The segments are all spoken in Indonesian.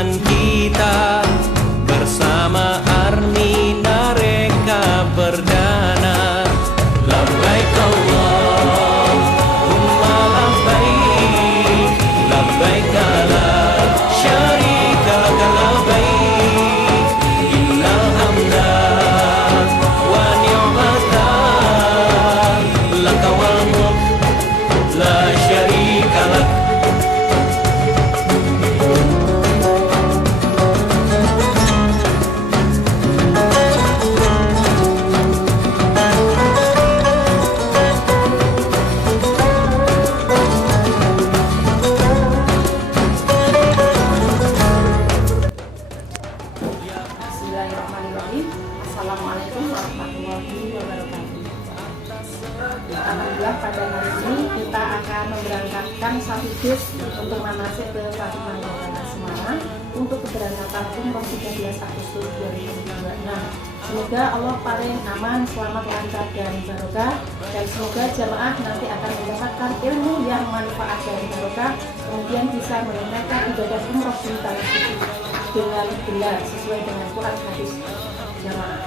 tujuan kita bersama Armina Reka Perdana. Labbaik Allahumma labbaik, labbaik la syarika laka labbaik, innal hamda wa ni'mata laka wal mulk la syarika lak. Bismillahirrahmanirrahim. Assalamualaikum warahmatullahi wabarakatuh. Alhamdulillah, pada hari ini kita akan memberangkatkan satu bus untuk manasik ke Fatimah Yara Semarang untuk keberangkatan umroh 13 Agustus 2026. Semoga Allah paling aman, selamat, lancar dan barokah, dan semoga jamaah nanti akan mendapatkan ilmu yang manfaat dan barokah, kemudian bisa menunaikan ibadah umroh di tanah suci dengan benar sesuai dengan Quran hadis jamaah.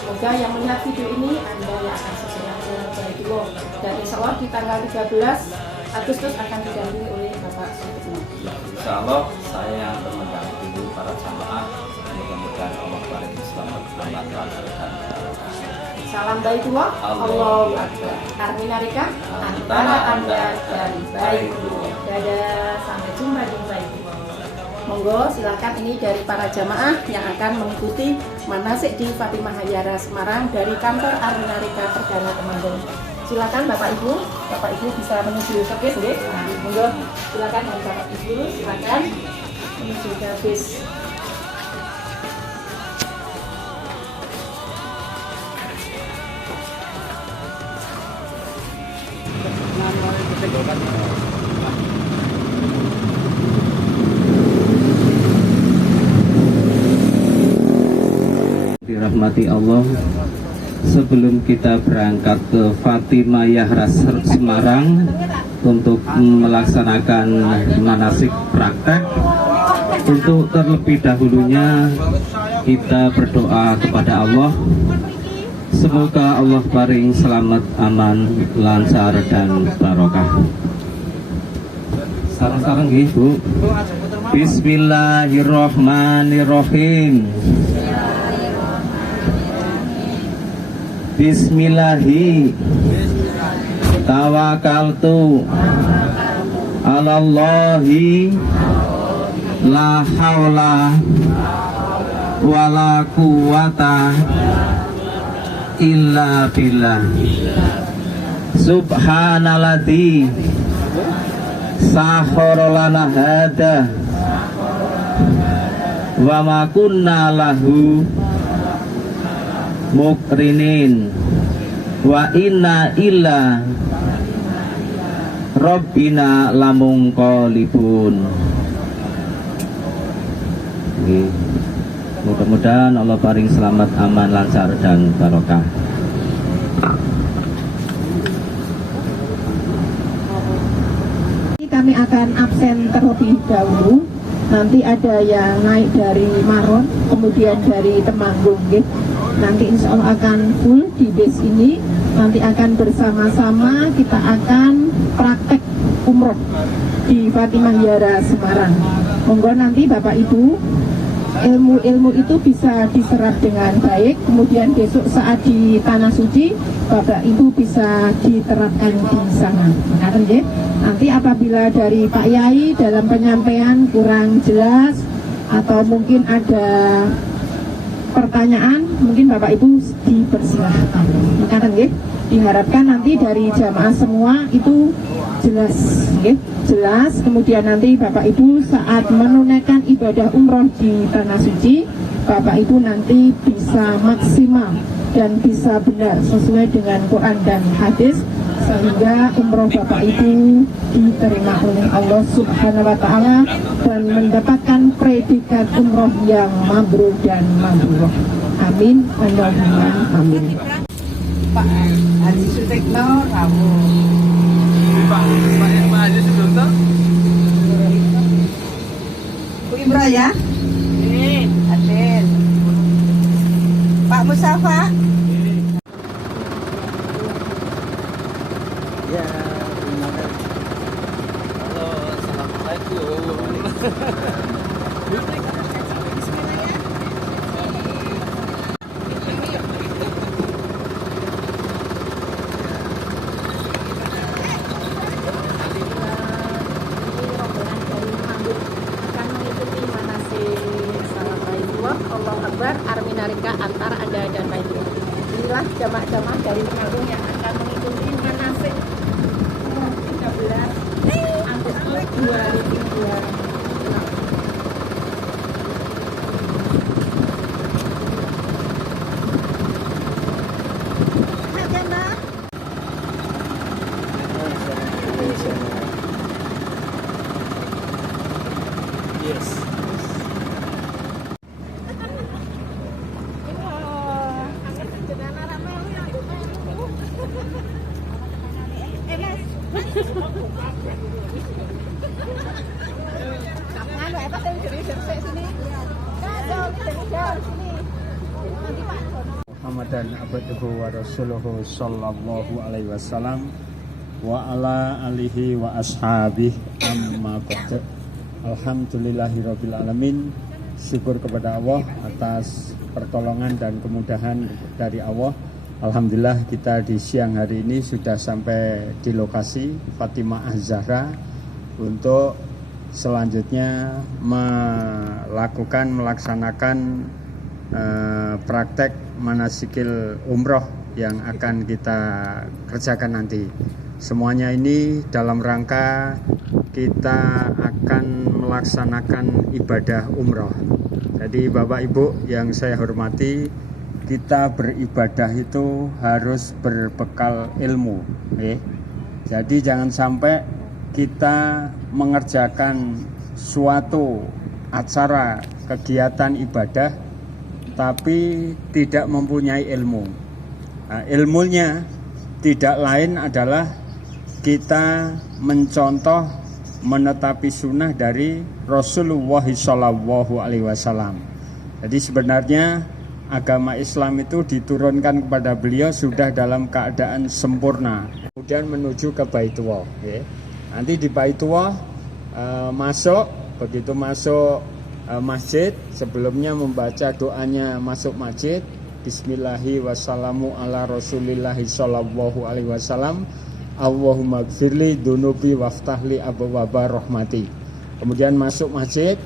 Semoga yang melihat video ini Anda yang akan segera berhiduplah, dan insya Allah di tanggal 13 Agustus akan didampingi oleh Bapak Sutikno. Insya Allah saya yang akan mendampingi para jamaah. Mudah-mudahan Allah beri selamat aman lancar dan barokah. Salam baikullah, Allahu Akbar. Armina Reka, antara Anda dan Baikullah. Dadah, sampai jumpa di Baikullah. Monggo silakan, ini dari para jamaah yang akan mengikuti manasik di Fatimah Yara Semarang dari kantor Armina Reka Perdana Temanggung. Silakan Bapak Ibu bisa menuju ke bis, nggih. Monggo silakan dan Bapak Ibu silakan menuju ke bis. Dirahmati Allah, sebelum kita berangkat ke Fatimah Yara Semarang untuk melaksanakan manasik praktek, untuk terlebih dahulunya kita berdoa kepada Allah. Semoga Allah paring selamat, aman, lancar dan barokah. Sarang-sarang Bu. Bismillahirrahmanirrahim. Bismillahi tawakkaltu alallahi la haula wala quwata illa billah. Subhanalladzi sakhkhara lana hada wa ma kunna lahu mukrinin wa inna illa rabbina lamungqalibun. Mudah-mudahan Allah paring selamat, aman, lancar dan barokah. Kami akan absen terlebih dahulu. Nanti ada yang naik dari Maron, kemudian dari Temanggung. Nanti insya Allah akan full di base ini. Nanti akan bersama-sama kita akan praktek umroh di Fatimah Yara Semarang. Monggo nanti Bapak Ibu, ilmu-ilmu itu bisa diserap dengan baik. Kemudian besok saat di Tanah Suci, Bapak Ibu bisa diterapkan di sana. Nanti apabila dari Pak Yai dalam penyampaian kurang jelas atau mungkin ada pertanyaan, mungkin Bapak Ibu dipersilahkan. Diharapkan nanti dari jamaah semua itu jelas, jelas. Kemudian nanti Bapak Ibu saat menunaikan ibadah umroh di Tanah Suci, Bapak Ibu nanti bisa maksimal dan bisa benar sesuai dengan Quran dan hadis, sehingga umroh Bapak Ibu diterima oleh Allah Subhanahu wa Ta'ala dan mendapatkan predikat umroh yang mabrur dan mabrur. Amin. Allahumma amin. Pak Haji Sutikno Rawu. Pak Haji Sutikno. umrah ya. Adil. Pak Mustafa. Ya, terima kasih. Halo, assalamualaikum. Allahu Akbar, Arminarika antara Anda dan Baitullah. Inilah jamaah-jamaah dari Temanggung yang akan mengikuti manasik 13 Agustus 2026. Yes. Muhammadan abduhu wa rasuluhu sallallahu alaihi wasallam wa ala alihi wa ashabihi amma ba'd. Alhamdulillahirabbil alamin. Syukur kepada Allah atas pertolongan dan kemudahan dari Allah. Alhamdulillah kita di siang hari ini sudah sampai di lokasi Fatimah Az-Zahra untuk selanjutnya melaksanakan praktek manasikil umroh yang akan kita kerjakan nanti. Semuanya ini dalam rangka kita akan melaksanakan ibadah umroh. Jadi Bapak Ibu yang saya hormati, kita beribadah itu harus berbekal ilmu. Jadi jangan sampai kita mengerjakan suatu acara kegiatan ibadah tapi tidak mempunyai ilmu. Nah, ilmunya tidak lain adalah kita mencontoh, menetapi sunnah dari Rasulullah SAW. Jadi sebenarnya agama Islam itu diturunkan kepada beliau sudah dalam keadaan sempurna. Kemudian menuju ke Baitullah. Nanti di Baitullah begitu masuk masjid, sebelumnya membaca doanya masuk masjid. Bismillahi wassalamu ala rasulillahi sallallahu alaihi wasallam. Allahumma gfirli dunubi waftahli abwaaba rahmati. Kemudian masuk masjid,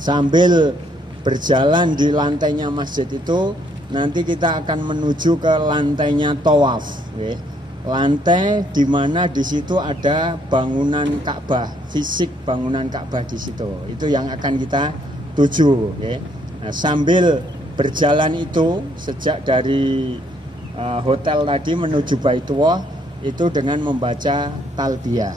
sambil berjalan di lantainya masjid itu nanti kita akan menuju ke lantainya tawaf. Lantai di mana di situ ada bangunan Ka'bah, fisik bangunan Ka'bah di situ. Itu yang akan kita tuju. Nah, sambil berjalan itu sejak dari hotel tadi menuju Baitullah itu dengan membaca talbiyah.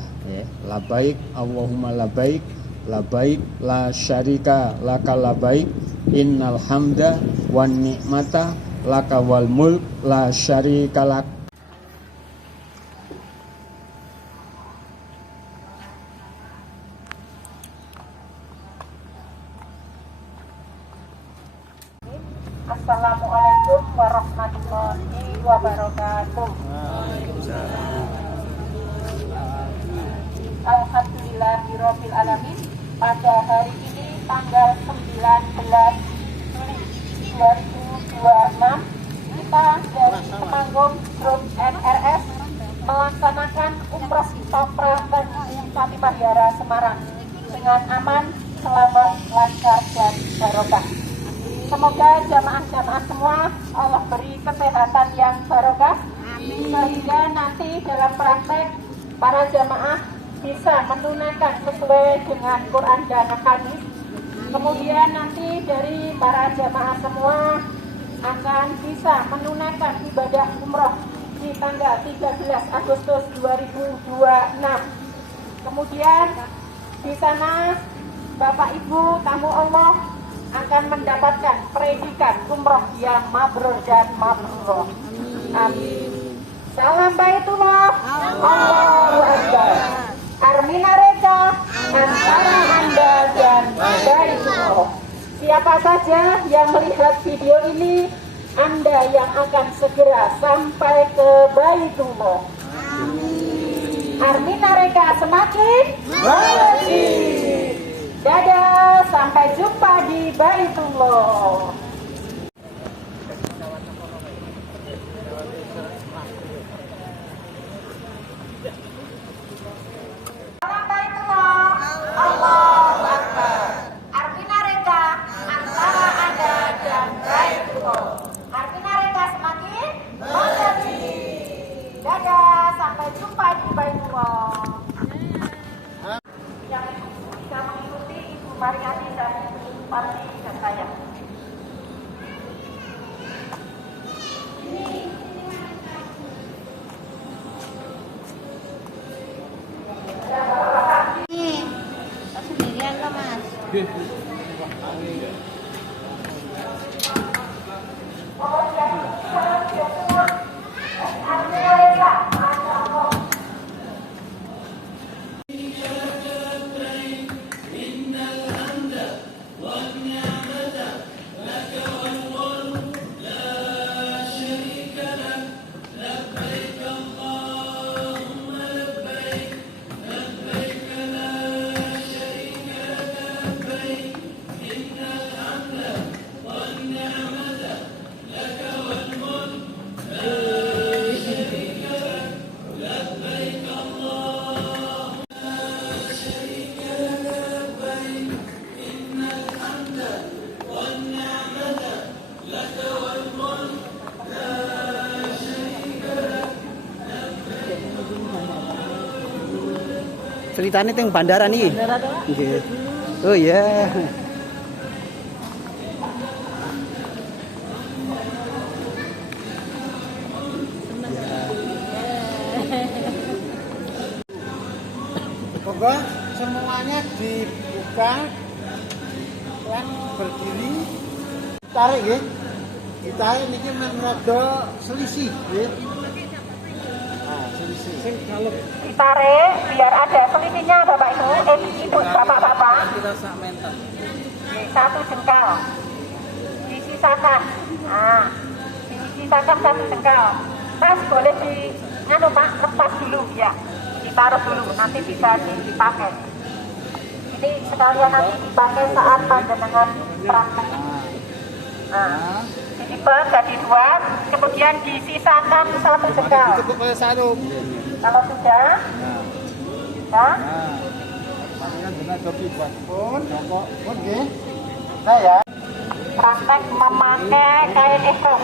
Labaik Allahumma labaik, labaik la syarika laka labaik, innal hamda wan ni'mata laka wal mulk la syarika lak. Assalamualaikum warahmatullahi wabarakatuh. Alhamdulillahirabbil alamin. Pada hari ini tanggal 19 Juli 2026 kita dari Temanggung Grup NRS melaksanakan umrah Safra bagi Fatimah Yara Semarang dengan aman, selamat, lancar dan barokah. Semoga jamaah-jamaah semua Allah beri kesehatan yang barokah, sehingga nanti dalam praktek para jamaah bisa menunaikan sesuai dengan Quran dan hadis. Kemudian nanti dari para jamaah semua akan bisa menunaikan ibadah umroh di tanggal 13 Agustus 2026. Kemudian di sana Bapak Ibu tamu Allah akan mendapatkan predikat umroh yang mabrur dan mabrur. Amin. Salam Baitullah. Allahu Akbar. Arminarika. antara Anda dan Baitullah. Siapa saja yang melihat video ini, Anda yang akan segera sampai ke Baitullah. Armina Reka semakin wajib. Dadah, sampai jumpa di Baitullah. Sampai jumpa di Baitullah. Yang bisa mengikuti Ibu Mariati dan Ibu Parti dan saya. Sendirian kok, Mas? Ceritanya teng bandara nih. Nggih. Oh iya. Pokoknya semuanya dibuka dan berdiri, tarik ya. Ditarik niki menrada selisih ya. Nah, selisih. Sing kalem. Ditarik biar ada selisihnya Bapak Ibu, Ibu Bapak-bapak. Satu jengkal. Disisakan. Nah, disisakan satu jengkal. Mas boleh Pak, lepas dulu ya. Ditaruh dulu, nanti bisa dipakai. Ini sekalian nanti dipakai saat panjenengan praktek. Nah, dibang jadi dua, kemudian disisakan satu jengkal. Cukup oleh sarung. Kalau sudah, ya. Panjenengan benar topi buat pun, kok pun nggih. Saya Praktek memakai kain ihram.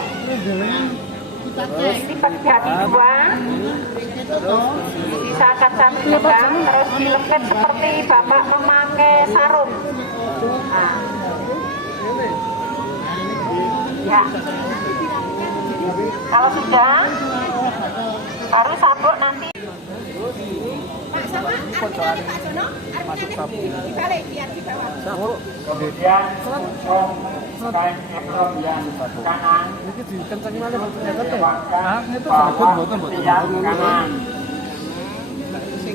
Dibagi jadi dua, disisakan satu jengkal, terus dilepet seperti Bapak memakai sarung. Nah. Ya. Kalau sudah, baru sabuk nanti. Pak sama artinya Pak Jono, artinya dibalik biar di bawah. Kemudian ujung kain ihram yang kanan iki dikenceng mana bentuknya teh. bawah ketiak kanan.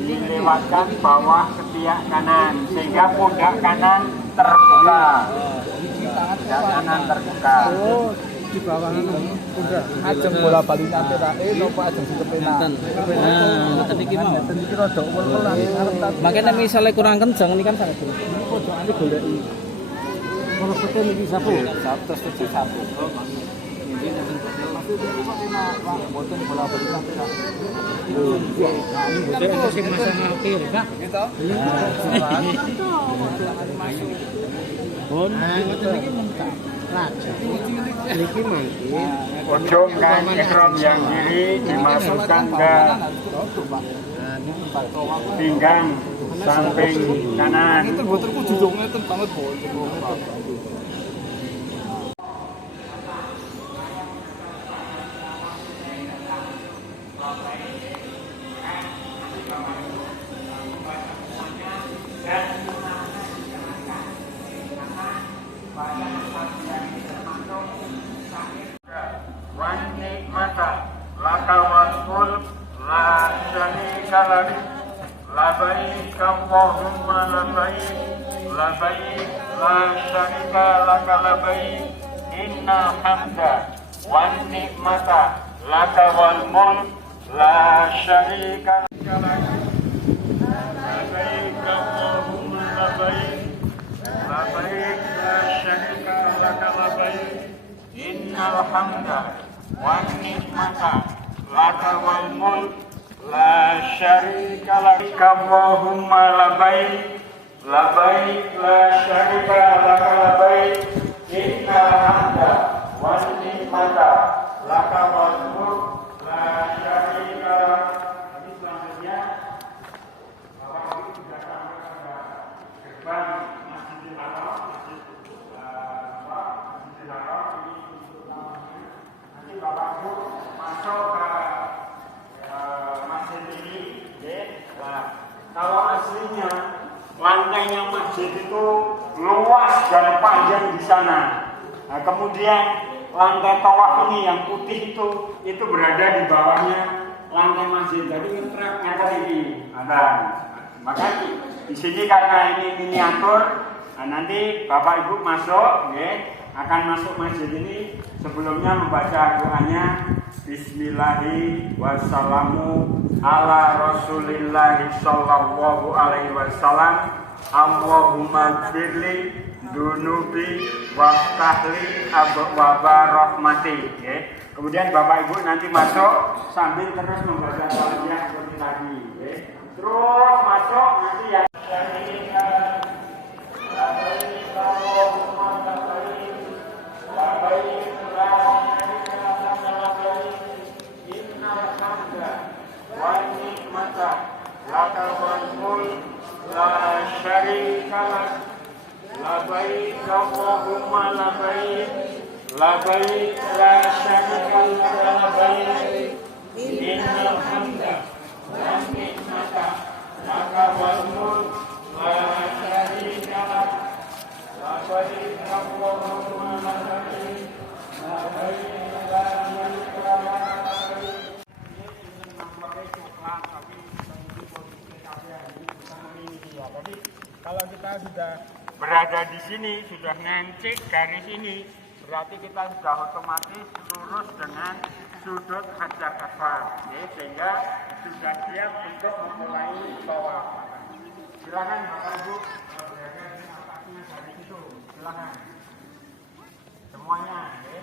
Dilewatkan bawah ketiak kanan sehingga pundak kanan terbuka. Pundak kanan terbuka. Oh, di bawah udah ajeng bola bali nate ta napa ajeng dikepenak. Nah, ngoten iki mau. Ngoten iki rada uwel-uwelan arep tak. Makanya misalnya kurang kencang ini kan sangat. Ini pojokane goleki. Maksudnya niki sapu. Terus sapu. Maksudnya kok enak Pak, mboten bola bali nate ta. Itu yang sing masalah akhir, Kak. Gitu. Pun Ujung kain ihram yang kiri dimasukkan ke pinggang samping kanan. Itu mboten kudu dong ngeten banget, Bu. Laka wal mulk la syarika lak labaik Allahumma la syarika laka labbaik innal hamda wan ni'mata laka wal mulk la syarika laka labbaik Allahumma labbaik labbaik la syarika laka labbaik innal hamda wan ni'mata laka wal mulk la syarika laka Allahumma labbaik labbaik la syarika laka labbaik innal hamda wan ni'mata laka wal mulk la syarika. Ini selanjutnya Bapak Ibu sudah sampai pada gerbang Masjidil Haram, Masjidil Haram ini untuk tamunya. Nanti Bapak Ibu masuk ke masjid ini, ya. Nah, kalau aslinya lantainya masjid itu luas dan panjang di sana. Nah, kemudian lantai tawaf ini yang putih itu berada di bawahnya lantai masjid. Jadi ngetrap ini. Maka di sini karena ini miniatur, nah, nanti Bapak Ibu masuk, ya, akan masuk masjid ini sebelumnya membaca doanya Bismillahi wassalamu ala rasulillahi sallallahu alaihi wasallam Allahumma gfirli dunubi waftahli abwaba rahmati, ya. Kemudian Bapak Ibu nanti masuk sambil terus membaca doanya seperti tadi, ya. Terus masuk nanti yang laka wal mulk la syarika lak labbaik Allahumma labbaik labbaik la syarika lak labbaik innal hamda wan ni'mata laka wal mulk la syarika lak labbaik Allahumma labbaik labbaik la syarika lak. Jadi kalau kita sudah berada di sini, sudah ngancik garis ini, berarti kita sudah otomatis lurus dengan sudut Hajar Aswad, ya, sehingga sudah siap untuk memulai tawaf. Silakan Bapak Ibu berada di atasnya garis itu, silakan semuanya, ya.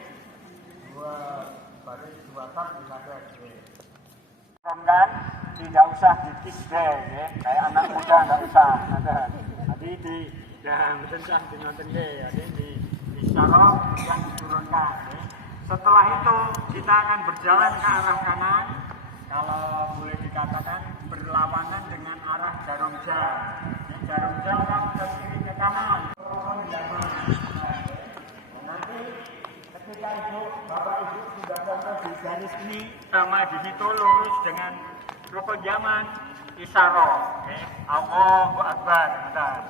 Dua baris dua tak ada. Kan tidak usah dikisdeh, ya, kayak anak muda nggak usah ada. Nanti di dan tentang dengan tende, ada di syaraf yang diturunkan. Ya. Setelah itu kita akan berjalan ke arah kanan, kalau boleh dikatakan berlawanan dengan arah jarum jam. Ya, jarum jam kan ke kiri ke kanan. Nanti ketika itu Bapak Ibu sudah sampai di garis ini, sama di situ lurus dengan rukun zaman isyarah, okay. Allahu Akbar. Nah,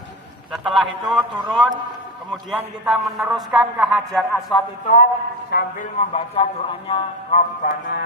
setelah itu turun, kemudian kita meneruskan ke Hajar Aswad itu sambil membaca doanya Rabbana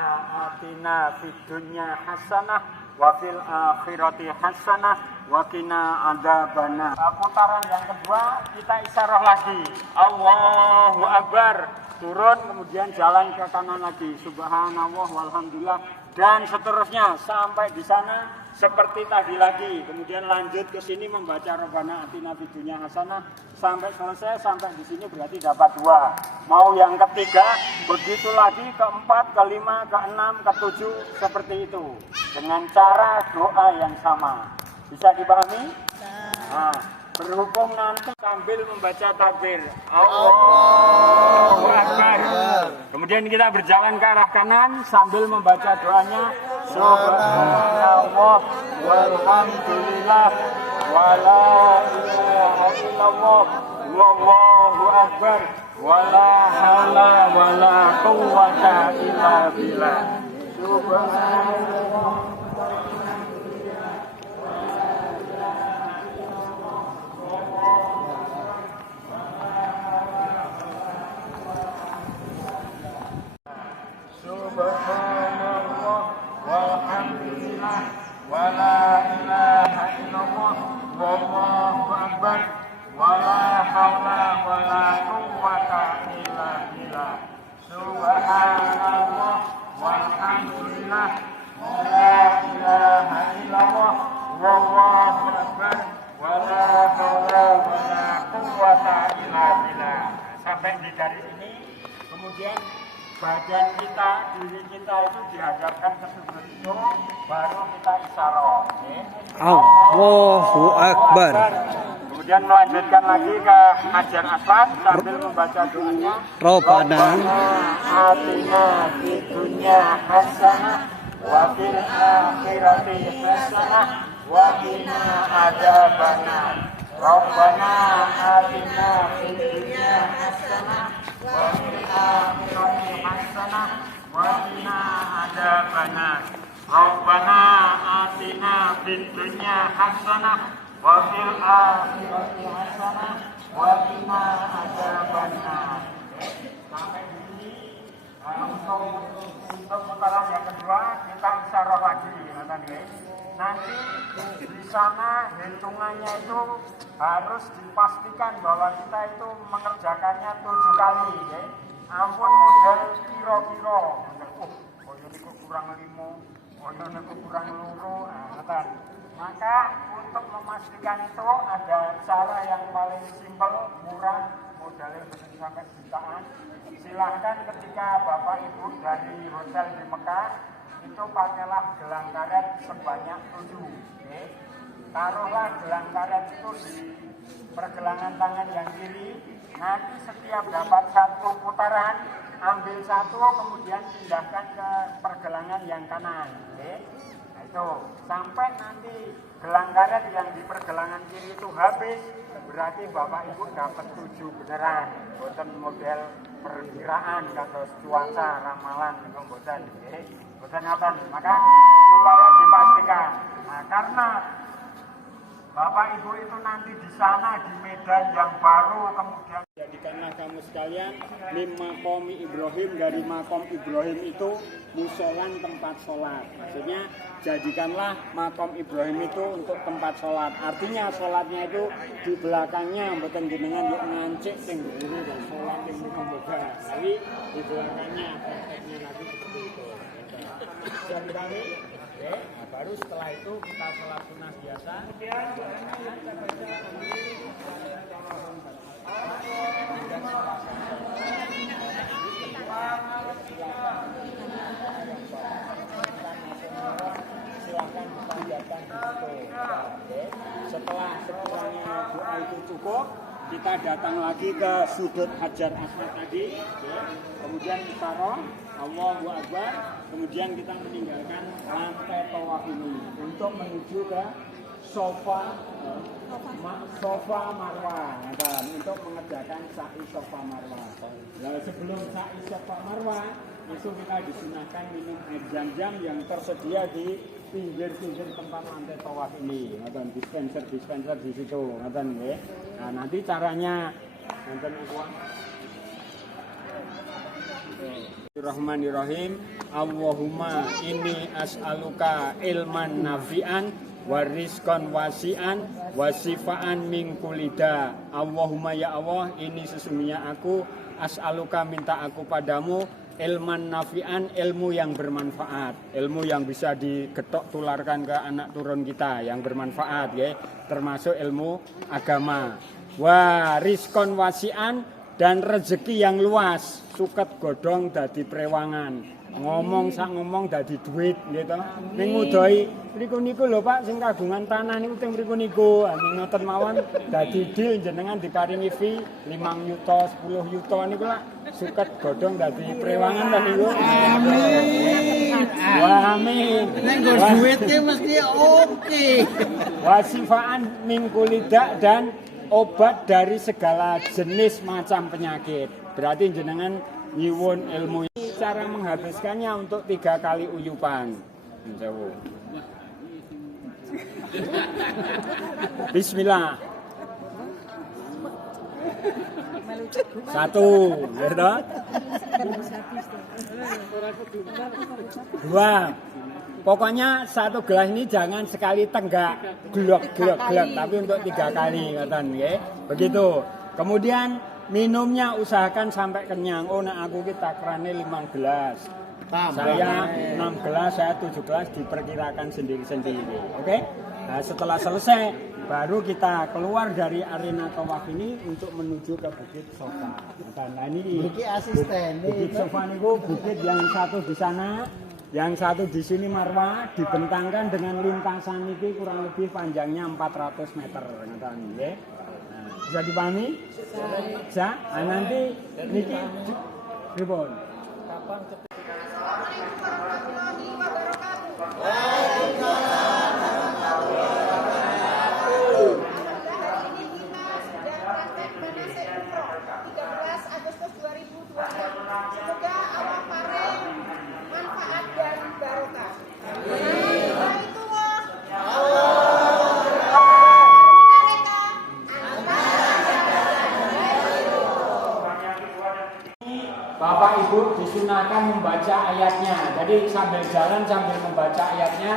atina fid dunya hasanah wa fil akhirati hasanah wa qina adzabannar. Putaran yang kedua kita isyarah lagi Allahu Akbar, turun kemudian jalan ke kanan lagi subhanallah walhamdulillah dan seterusnya sampai di sana seperti tadi lagi. Kemudian lanjut ke sini membaca Rabbana atina fid dunya hasanah sampai selesai. Sampai di sini berarti dapat 2. Mau yang ketiga begitu lagi, keempat, kelima, keenam, ketujuh, seperti itu dengan cara doa yang sama. Bisa dipahami? Nah, berhubung nanti sambil membaca takbir Allahu Akbar. Kemudian kita berjalan ke arah kanan sambil membaca doanya Subhanallah walhamdulillah wala ilaha illallah wallahu akbar wala haula wala quwwata illa billah. Subhanallah. Subhanallah walhamdulillah wala ilaha illallah wallahu akbar wala haula la quwwata illa billah. Subhanallah walhamdulillah la ilaha illallah wallahu akbar wa la haula wa la quwwata illa billah. Sampai di dari ini, kemudian badan kita, diri kita itu dihadapkan ke sudut itu, baru kita isyarah. Allahu Akbar. Kemudian melanjutkan lagi ke Hajar Aswad sambil membaca doanya. Robbana atina fid dunya hasanah wa fil akhirati hasanah wa qina adzabannar. Robbana atina fid dunya hasanah wa fil akhirati hasanah wa qina adzabannar. Robbana atina fid dunya hasanah wa fil akhirati hasanah wa qina adzabannar. Sampai di sini untuk putaran yang kedua kita isyarah lagi, nanti di sana hitungannya itu harus dipastikan bahwa kita itu mengerjakannya 7 kali, ya. Ampun model kira-kira, oh ini kurang 5, oh ini kurang 2, maka untuk memastikan itu ada cara yang paling simpel, murah, modalnya sampai jutaan. Silahkan ketika Bapak Ibu dari hotel di Mekah itu pakailah gelang karet sebanyak 7. Okay. Taruhlah gelang karet itu di pergelangan tangan yang kiri. Nanti setiap dapat 1 putaran, ambil 1 kemudian pindahkan ke pergelangan yang kanan. Okay. Nah, itu sampai nanti gelang karet yang di pergelangan kiri itu habis, berarti Bapak Ibu dapat 7 beneran, bukan model perkiraan atau cuaca ramalan itu bukan apa, maka supaya dipastikan. Nah, karena Bapak Ibu itu nanti di sana di medan yang baru, kemudian jadikanlah kamu sekalian mimma maqam Ibrahim, dari makom Ibrahim itu musolan tempat sholat. Maksudnya jadikanlah makom Ibrahim itu untuk tempat sholat. Artinya sholatnya itu di belakangnya, bukan jenengan yuk ngancik sing guru dan sholat yang bukan. Tapi di belakangnya prakteknya nanti seperti itu. Jadi nah, baru setelah itu kita sholat sunnah biasa. Silakan dipanjatkan di situ. Setelah sekiranya doa itu cukup, kita datang lagi ke sudut Hajar Aswad tadi, kemudian isyarah Allahu Akbar, kemudian kita meninggalkan lantai tawaf ini untuk menuju ke sofa Marwah, untuk mengerjakan sa'i sofa Marwah. Nah, sebelum sa'i sofa Marwah itu kita disunahkan minum air zam-zam yang tersedia di pinggir-pinggir tempat lantai tawaf ini, dispenser di situ, Nah, nanti caranya Bismillahirrahmanirrahim. Allahumma inni as'aluka ilman nafi'an wa rizqan wasi'an wa sifaan min kulida. Allahumma ya Allah, ini sesungguhnya aku as'aluka, minta aku padamu ilman nafi'an, ilmu yang bermanfaat, ilmu yang bisa digetok tularkan ke anak turun kita yang bermanfaat, ya, termasuk ilmu agama. Wa rizqan wasi'an, dan rezeki yang luas, suket godhong dadi prewangan, ngomong sak ngomong dadi duit, gitu. Ning ngudoi mriku niku lho Pak, sing kagungan tanah niku teng mriku niku, ngoten mawon dadi deal jenengan diparingi fee 5 yuta, 10 yuta niku lak suket godhong dadi prewangan ta niku. Amin. Wah, amin. Nek nggo duitnya mesti oke. Wasifaan min kulida, dan obat dari segala jenis macam penyakit. Berarti jenengan nyuwun ilmu. Cara menghabiskannya untuk 3 kali uyupan. Bismillah. 1, gitu. 2. Pokoknya 1 gelas ini jangan sekali tenggak glok, tapi untuk 3 kali, ya. Begitu. Kemudian minumnya usahakan sampai kenyang. Oh, nah aku kita kerane 5 gelas. Saya 6 gelas, saya 7 gelas diperkirakan sendiri-sendiri. Oke? Nah, setelah selesai baru kita keluar dari arena tawaf ini untuk menuju ke Bukit Sofa. Nah, ini Bukit Sofa niku bukit yang satu di sana, yang satu di sini Marwah, dibentangkan dengan lintasan ini kurang lebih panjangnya 400 meter. Nah, bisa dipahami? Bisa. Nah, nanti niki pripun? Kapan Semoga Allah paring manfaat dan barokah. Bapak Ibu disunahkan membaca ayatnya. Jadi sambil jalan sambil membaca ayatnya.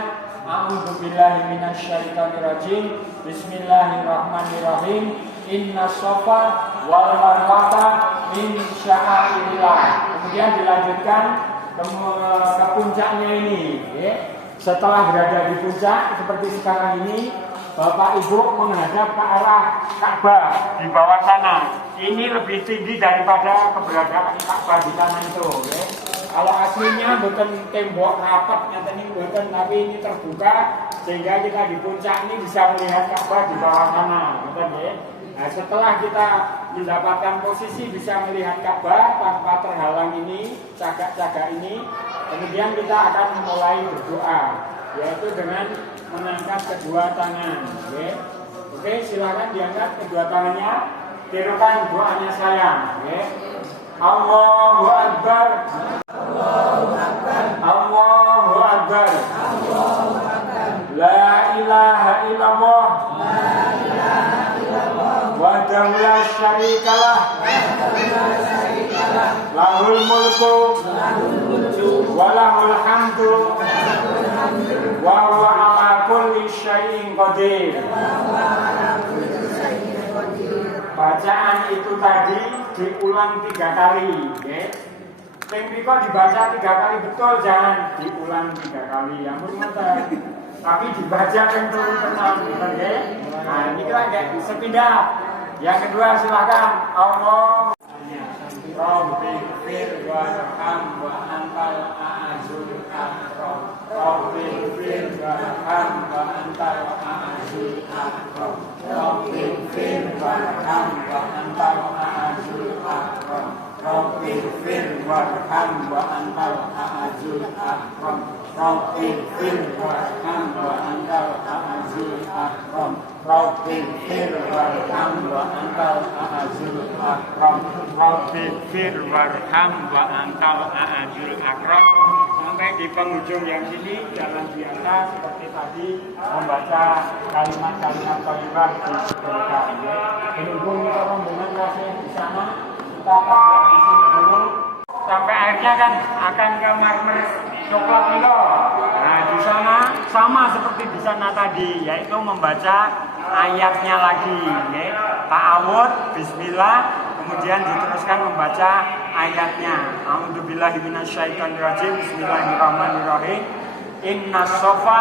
A'udzubillahi minasyaitonirrajim. Bismillahirrahmanirrahim. Inna sofa wal marwata min sya'airillah. Kemudian dilanjutkan ke puncaknya ini. Setelah berada di puncak seperti sekarang ini, Bapak Ibu menghadap ke arah Ka'bah di bawah sana. Ini lebih tinggi daripada keberadaan Ka'bah di sana itu. Kalau aslinya bukan tembok rapat, bukan, tapi ini terbuka sehingga kita di puncak ini bisa melihat Ka'bah di bawah sana. Nah, setelah kita mendapatkan posisi bisa melihat Ka'bah tanpa terhalang ini, cagak-cagak ini, kemudian kita akan mulai berdoa, yaitu dengan mengangkat kedua tangan. Oke, silakan diangkat kedua tangannya, tirukan doanya saya. Allahu Akbar, Allahu Akbar, Allahu Akbar, Allahu Akbar, La ilaha illallah, La ilaha illallah, wahdahu la syarikalah, lahul mulku, walahul hamdu, wa huwa ala kulli syai'in qadir. Bacaan itu tadi diulang 3 kali, Tempo dibaca 3 kali betul, jangan diulang 3 kali. Yang bermata, tapi dibaca tentu tenang, Nah, ini kayak sepindah. Yang kedua silakan. Allah. Rabbighfir warham wa antal a'azul akram. Rabbighfir warham wa antal a'azul akram. Rabbighfir warham wa antal a'azul akram. Rabbighfir warham wa antal a'azul akram. Rabbighfir warham wa antal a'azul akram. Rabbighfir warham wa antal a'azul akram. Rabbighfir warham wa antal a'azul akram. Sampai di penghujung yang sini jalan biasa seperti tadi membaca kalimat-kalimat thayyibah di surga. Berhubung kita rombongan masih di sana, kita akan di sini dulu sampai akhirnya kan akan ke Marmes Coklat itu. Nah, di sana sama seperti di sana tadi, yaitu membaca ayatnya lagi, ta'awud, bismillah, kemudian diteruskan membaca ayatnya. A'udzubillahi minasyaitonirrajim. Bismillahirrahmanirrahim. Inna sofa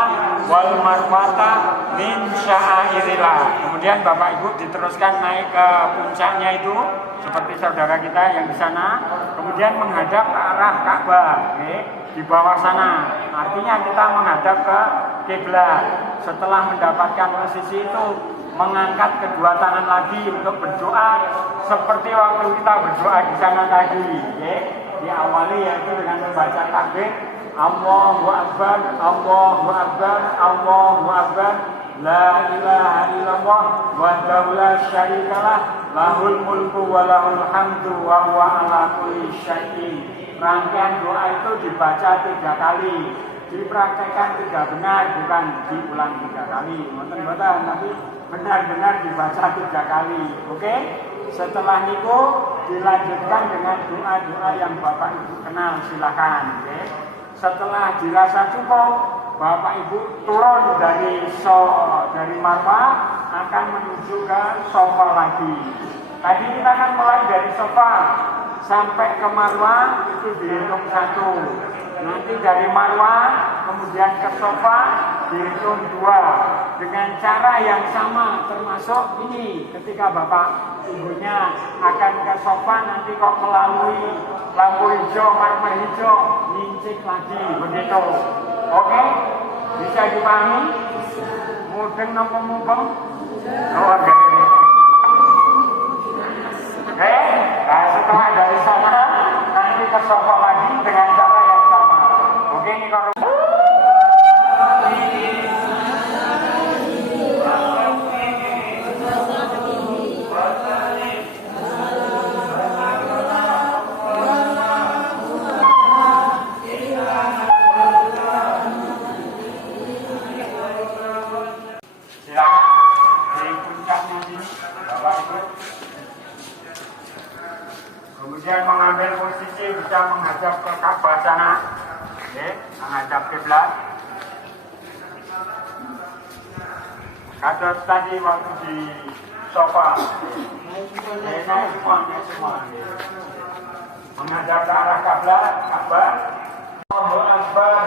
wal marwata min sya'airillah. Kemudian Bapak Ibu diteruskan naik ke puncaknya itu seperti saudara kita yang di sana, kemudian menghadap ke arah Ka'bah, di bawah sana. Artinya kita menghadap ke kiblat. Setelah mendapatkan posisi itu, mengangkat kedua tangan lagi untuk berdoa seperti waktu kita berdoa di sana tadi. Diawali yaitu dengan membaca takbir, Allahu Akbar, Allahu Akbar, Allahu Akbar, La ilaha illallah, wahdahu la syarikalah, lahul mulku wa lahul hamdu, wa huwa ala kulli syai'in. Rangkaian doa itu dibaca 3 kali, dipraktekkan 3 benar, bukan diulang 3 kali. Mboten-mboten, tapi benar-benar dibaca 3 kali. Oke? Setelah itu dilanjutkan dengan doa-doa yang Bapak Ibu kenal, silakan. Oke? Setelah dirasa cukup, Bapak Ibu turun dari Marwah akan menuju ke Sofa lagi. Tadi kita kan mulai dari sofa sampai ke marwah itu dihitung 1. Nanti dari marwah kemudian ke sofa dihitung 2. Dengan cara yang sama, termasuk ini ketika bapak ibunya akan ke sofa nanti kok melalui lampu hijau, marmer hijau, nyincik lagi begitu. Oke? Bisa dipahami? Mudeng nopo mubeng? Oh, oke. Oke, nah setelah dari sana nanti ke sofa lagi dengan cara yang sama. Oke, ini kalau kemudian mengambil posisi bisa menghadap ke Ka'bah sana, oke, menghadap kiblat. Kados tadi waktu di sofa, naik semua, menghadap ke arah Ka'bah. Allahu Akbar,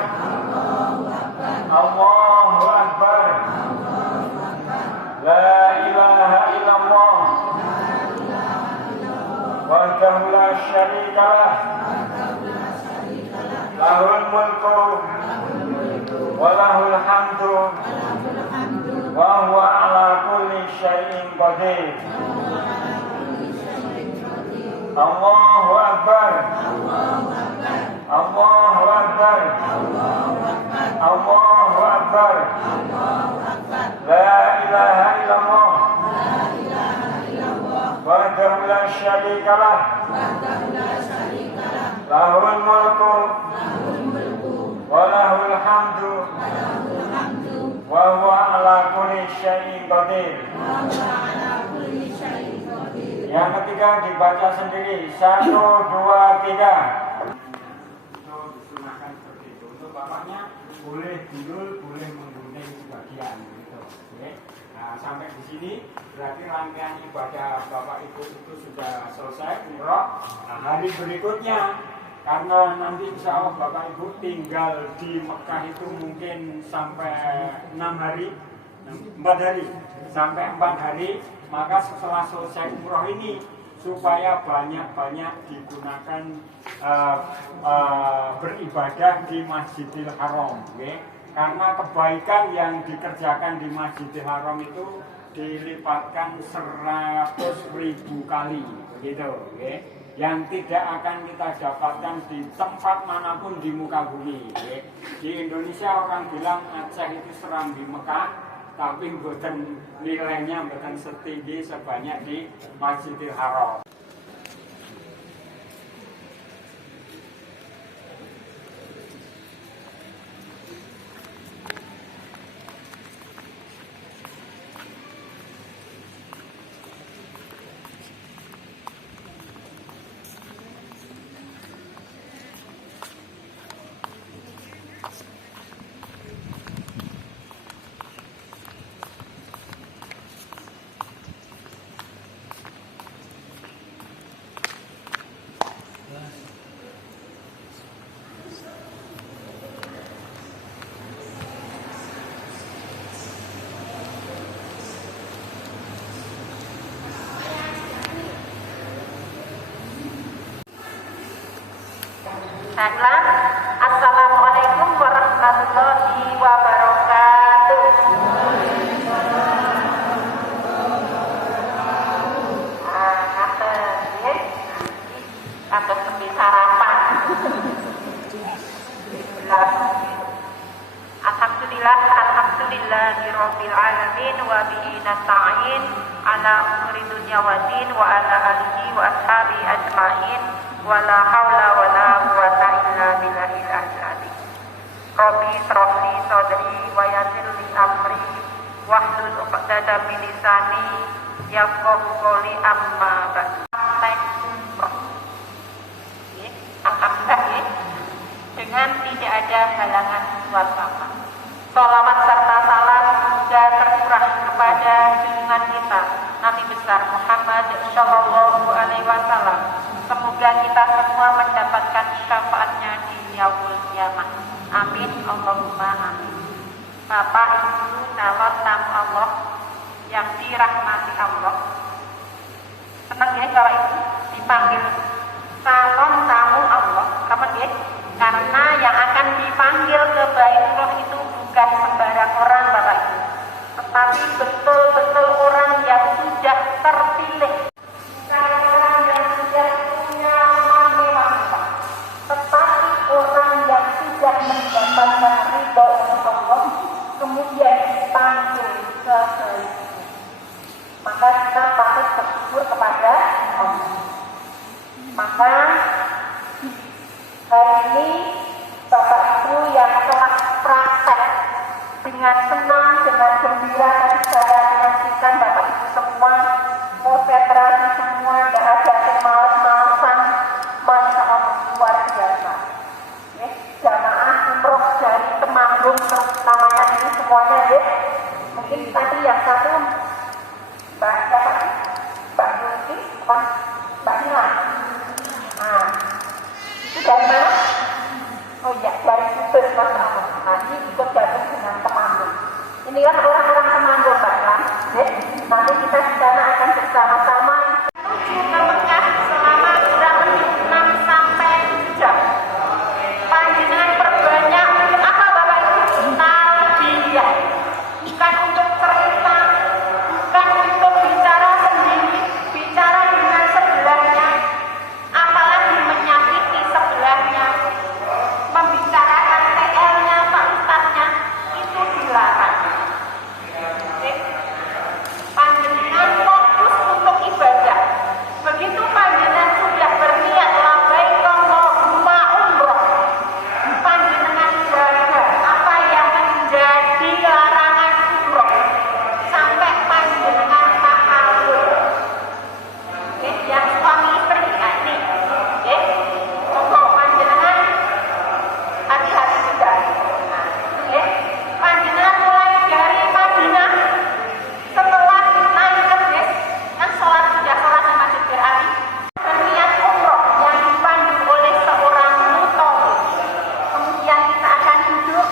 Allahu Akbar, la ilaha illallah. Wahdahu la syarika lah, lahul mulku wa lahul hamdu wa huwa ala kulli syai'in qadir. Allahu Akbar, Allahu Akbar, Allahu Akbar, la ilaha illallah, wahdahu la syarika lah, lahul mulku wa lahul hamdu wa huwa ala kulli syai'in qadir. Yang ketiga dibaca sendiri, 1, 2, 3. Itu disunahkan seperti itu. Untuk bapaknya boleh gundul, boleh menggunting sebagian gitu. Oke. Nah, sampai di sini berarti rangkaian ibadah Bapak Ibu itu sudah selesai umroh. Nah, hari berikutnya karena nanti insya Allah Bapak Ibu tinggal di Mekah itu mungkin sampai 4 hari sampai 4 hari, maka setelah selesai umroh ini supaya banyak-banyak digunakan beribadah di Masjidil Haram, okay? Karena kebaikan yang dikerjakan di Masjidil Haram itu dilipatkan 100.000 kali, begitu, okay? Yang tidak akan kita dapatkan di tempat manapun di muka bumi, okay? Di Indonesia orang bilang Aceh itu serambi Mekah, tapi bukan nilainya bukan setinggi sebanyak di Masjidil Haram. Baiklah, Assalamualaikum warahmatullahi wabarakatuh. Atau sepi sarapan. Alhamdulillahirabbil alamin wa bihi nasta'in ala umuri dunya waddin wa ala alihi wa ashabi ajmain. Wala haula wala quwwata illa billahil azim. Rabbi shrahli sadri wa yassir li amri wahlul 'uqdatam min lisani yafqahu qawli amma ba'du. Alhamdulillah, dengan tidak ada halangan wal-wabah. Salawat serta salam semoga tercurah kepada junjungan kita Nabi besar Muhammad Shallallahu Alaihi Wasallam. Semoga kita semua mendapatkan syafaatnya di yaumul kiamah. Amin, Allahumma amin. Bapak, Ibu, calon tamu Allah yang dirahmati Allah. Senang ya kalau itu dipanggil calon tamu Allah. Kamu ya? Karena yang akan dipanggil ke Baitullah itu bukan sembarang orang, Bapak Ibu, tetapi betul-betul orang yang sudah terpilih, bukan orang yang sudah punya mewah, tetapi orang yang sudah mendapatkan ridho Allah, kemudian dipanggil ke Baitullah. Maka kita patut bersyukur kepada Allah. Maka hari ini Bapak Ibu yang telah praktek dengan senang, dengan gembira, dan saya menyaksikan Bapak Ibu semua konsentrasi semua, tidak ada yang malas-malasan, Masya Allah luar biasa. Jamaah umroh dari Temanggung namanya ini semuanya ya. Mungkin tadi yang satu Mbak siapa? Mbak Yulki, Mbak Nila. Nah, itu dari mana? Oh iya, dari Kudus, Mas Allah. Nanti ikut gabung dengan Temanggung. Inilah orang-orang Temanggung, Mbak Lan. Nanti kita di sana akan bersama-sama menuju ke Mekah selama kurang lebih 6 sampai 7 jam. Panjenengan perbanyak apa Bapak Ibu? Talbiyah. Bukan untuk cerita, bukan untuk bicara sendiri, bicara dengan sebelahnya, apalagi menyakiti sebelahnya, membicarakan TL-nya, Pak Ustadznya, itu dilarang. Panjenengan fokus untuk ibadah. Begitu panjenengan sudah berniat labbaik Allahumma umroh, panjenengan jaga apa yang menjadi larangan umroh sampai panjenengan tahallul. Yang suami istri ini, untuk panjenengan hati-hati juga. Panjenengan mulai dari Madinah, setelah naik ke bis, kan sudah sholat di Masjid Ali, berniat umroh yang dipandu oleh seorang mutawif. Kemudian kita akan duduk,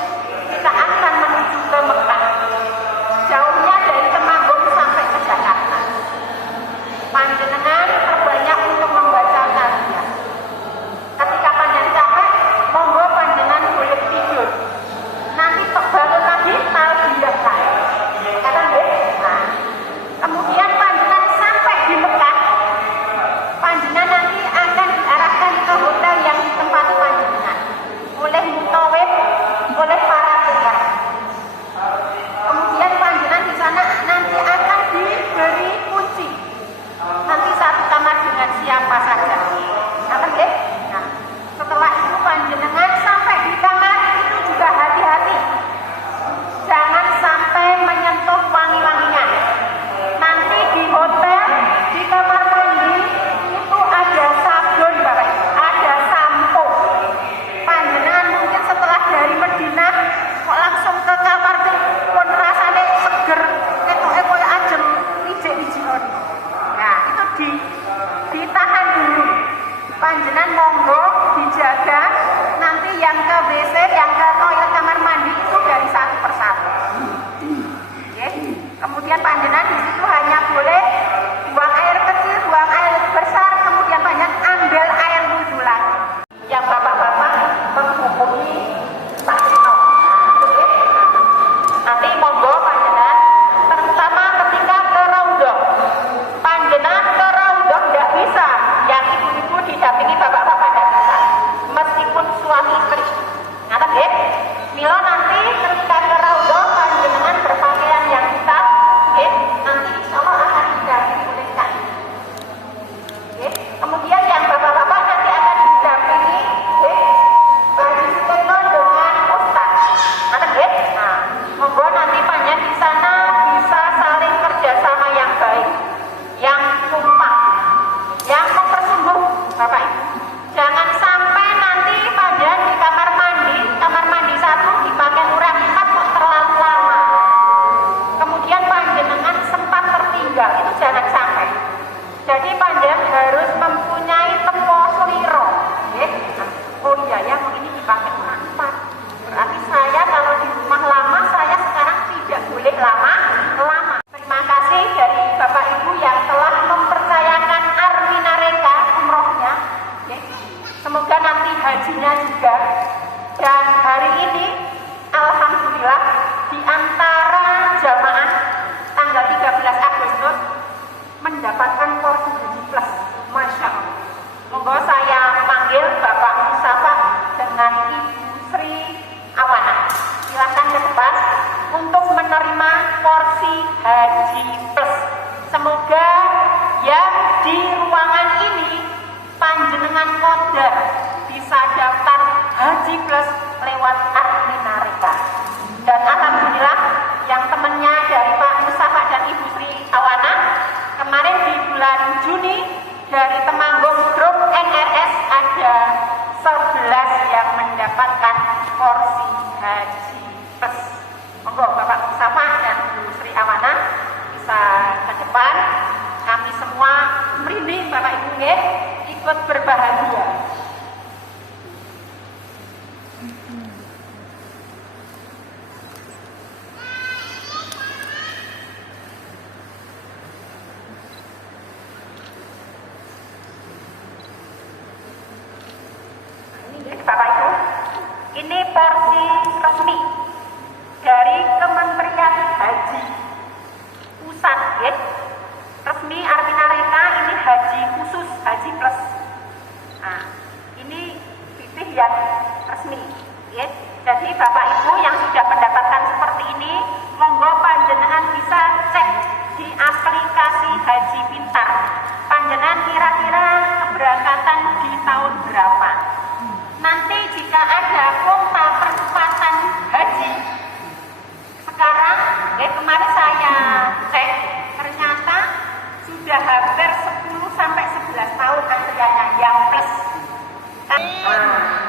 kita akan menuju ke Mekah. Jauhnya dari Temanggung sampai ke Jakarta. Panjenengan perbanyak untuk membaca talbiyah. Ketika panjenengan capek, monggo panjenengan boleh tidur. Nanti bangun lagi talbiyah lagi. Kata nah, kemudian panjenengan sampai di Mekah, panjenengan nanti akan diarahkan ke hotel yang ditempati panjenengan oleh mutawif, oleh para tukang. Kemudian panjenengan di sana nanti akan diberi kunci. Nanti satu kamar dengan siapa saja. Nah, setelah itu panjenengan sampai di kamar itu juga hati-hati. Jangan sampai menyentuh wangi-wangian. Nanti di hotel, di kamar mandi itu ada sabun, Bapak Ibu, ada sampo. Panjenengan mungkin setelah dari Madinah kok langsung ke kamar pun rasanya seger, ketoke koyo ajem, ijek-ijikan. Nah, itu ditahan dulu. Panjenengan monggo dijaga, nanti yang ke WC, yang ke toilet kamar mandi itu dari satu persatu. Kemudian panjenengan di situ hanya boleh buang air kecil, buang air besar, kemudian panjenengan ambil air wudhu lagi. Yang bapak-bapak menghubungi Pak Sino. Nanti monggo panjenengan, terutama ketika ke Raudhah. Panjenengan ke Raudhah tidak bisa, yang ibu-ibu didampingi bapak-bapak tidak bisa, meskipun suami istri. Ngaten nggih? Mila nanti ketika ke Raudhah panjenengan berpakaian yang hitam, nanti insya Allah akan modal bisa daftar Haji Plus lewat Arminareka. Dan alhamdulillah yang temennya dari Pak Mustafa dan Ibu Sri Awana kemarin di bulan Juni dari Temanggung Grup NRS ada 11 yang mendapatkan porsi Haji Plus. Monggo Bapak Mustafa dan Ibu Sri Awana bisa ke depan. Kami semua merinding Bapak Ibu nggih ikut berbahagia. Bapak Ibu, ini porsi resmi dari Kementerian Haji Pusat, ya. Resmi Arminareka ini haji khusus, Haji Plus. Nah, ini pipih yang resmi, ya. Jadi Bapak Ibu yang sudah mendapatkan seperti ini, monggo panjenengan bisa cek di aplikasi Haji Pintar. Panjenengan kira-kira keberangkatan di tahun berapa? Nanti jika ada kuota percepatan haji, sekarang kemarin saya cek ternyata sudah hampir 10 sampai 11 tahun antriannya yang plus.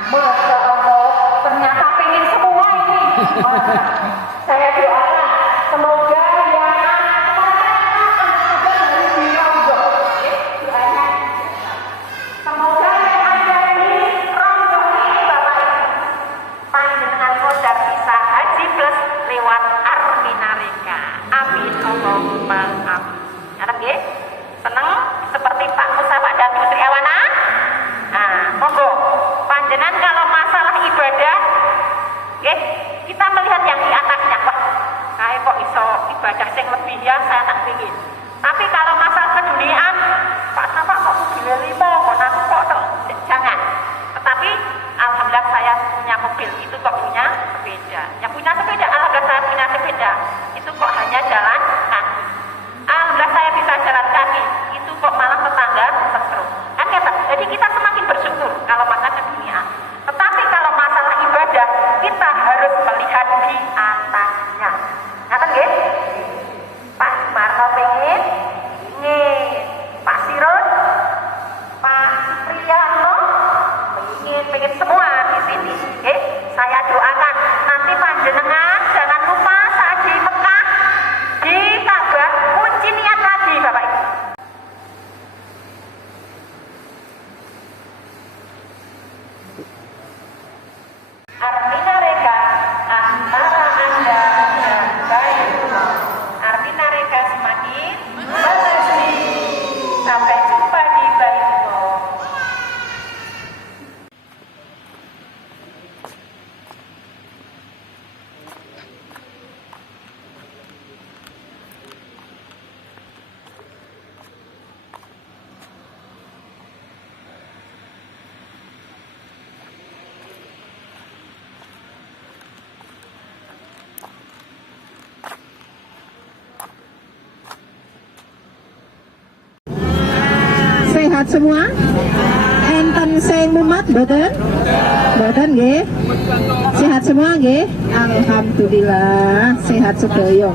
Masya Allah, ternyata pengen semua ini. Saya doakan semoga yang semoga yang ada di Rondo ini Bapak Ibu panjenengan kodar bisa Haji Plus lewat Arminareka. Amin Allahumma amin. Ngarep nggih? Seneng seperti Pak Mustafa dan Bu Sri Awana? Nah, monggo panjenengan kalau masalah ibadah nggih, kita melihat yang di atasnya. Wah, saya kok iso ibadah sing lebih ya, saya tak pingin. Tapi kalau masalah keduniaan, Pak Mustafa kok mobil limo, kok aku kok jangan. Tetapi alhamdulillah saya punya mobil, itu kok punya sepeda. Yang punya sepeda, alhamdulillah saya punya sepeda. Itu kok hanya jalan kaki. Alhamdulillah saya bisa jalan kaki. Itu kok malah tetangga terus. Kan ya Pak? Jadi kita semakin bersyukur kalau masalah keduniaan. Tetapi kalau masalah ibadah, kita harus melihat di atasnya. Ngaten nggih? Pak Marno pengen, Pak Sirun, Pak Priyanto pengen semua di sini. Oke, saya doakan nanti panjenengan jangan lupa saat di Mekah di Ka'bah kunci niat lagi Bapak Ibu. Arminareka antara Anda dan Baitullah. Arminareka semakin maju. Sampai jumpa di Baitullah. Sehat semua? Enten sing mumat mboten? Mboten nggih. Sehat semua nggih? Alhamdulillah sehat sedaya.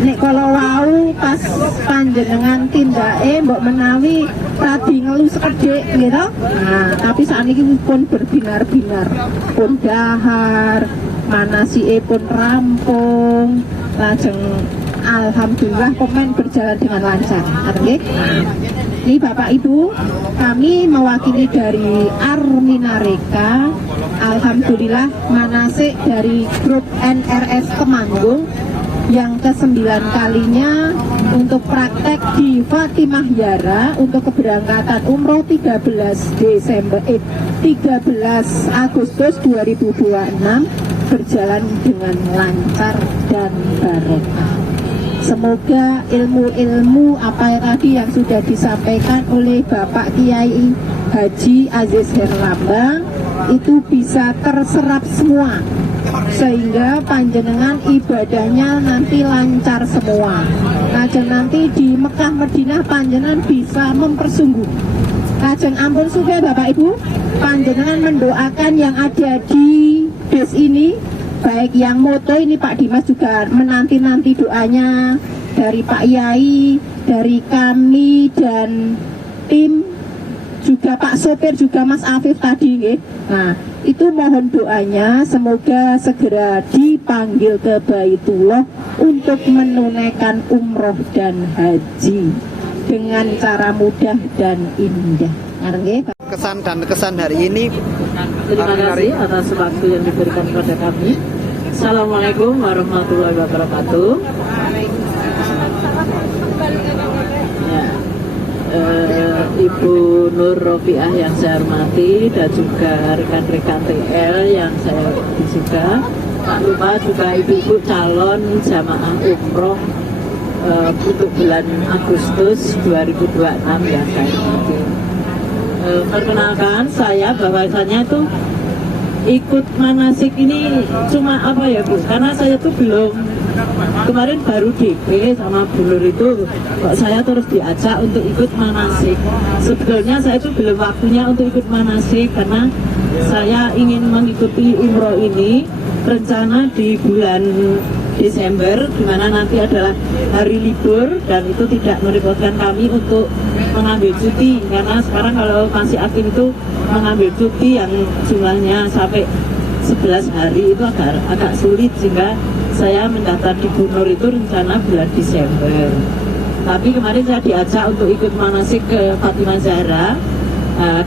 Nek kalau wau pas panjenengan tindake mbok menawi tadi ngelu sekedhik gitu. Nah, tapi sakniki pun berbinar-binar. Pun dahar, manasike pun rampung. Lajeng alhamdulillah pemain berjalan dengan lancar. Nggih. Ini Bapak Ibu, kami mewakili dari Arminareka. Alhamdulillah manasik dari grup NRS Temanggung yang ke-9 kalinya untuk praktek di Fatimah Yara untuk keberangkatan umroh 13 Agustus 2026 berjalan dengan lancar dan barokah. Semoga ilmu-ilmu apa yang tadi yang sudah disampaikan oleh Bapak Kiai Haji Aziz Herlambang itu bisa terserap semua sehingga panjenengan ibadahnya nanti lancar semua. Nah, nanti di Mekah Madinah panjenengan bisa mempersungguh Lajeng ampun suke Bapak Ibu, panjenengan mendoakan yang ada di bus ini, baik yang moto ini Pak Dimas juga menanti-nanti doanya dari Pak Yai, dari kami dan tim, juga Pak sopir, juga Mas Afif tadi nggih. Nah, itu mohon doanya semoga segera dipanggil ke Baitullah untuk menunaikan umroh dan haji dengan cara mudah dan indah. Nggih. Kesan dan kesan hari ini. Terima kasih atas waktu yang diberikan kepada kami. Assalamualaikum warahmatullahi wabarakatuh. Ya, Ibu Nur Rofiah yang saya hormati dan juga rekan-rekan TL yang saya hormati juga. Tak lupa juga ibu-ibu calon jamaah umroh untuk bulan Agustus 2026 yang saya hormati. Perkenalkan saya bahwasanya tuh ikut manasik ini cuma apa ya Bu, karena saya tuh belum, kemarin baru DP sama Bu Nur itu kok saya terus diajak untuk ikut manasik. Sebetulnya saya tuh belum waktunya untuk ikut manasik karena saya ingin mengikuti umroh ini rencana di bulan Desember, di mana nanti adalah hari libur dan itu tidak merepotkan kami untuk mengambil cuti, karena sekarang kalau masih aktif itu mengambil cuti yang jumlahnya sampai 11 hari itu agak sulit, sehingga saya mendaftar di Bunur itu rencana bulan Desember. Tapi kemarin saya diajak untuk ikut manasik ke Fatimah Zahra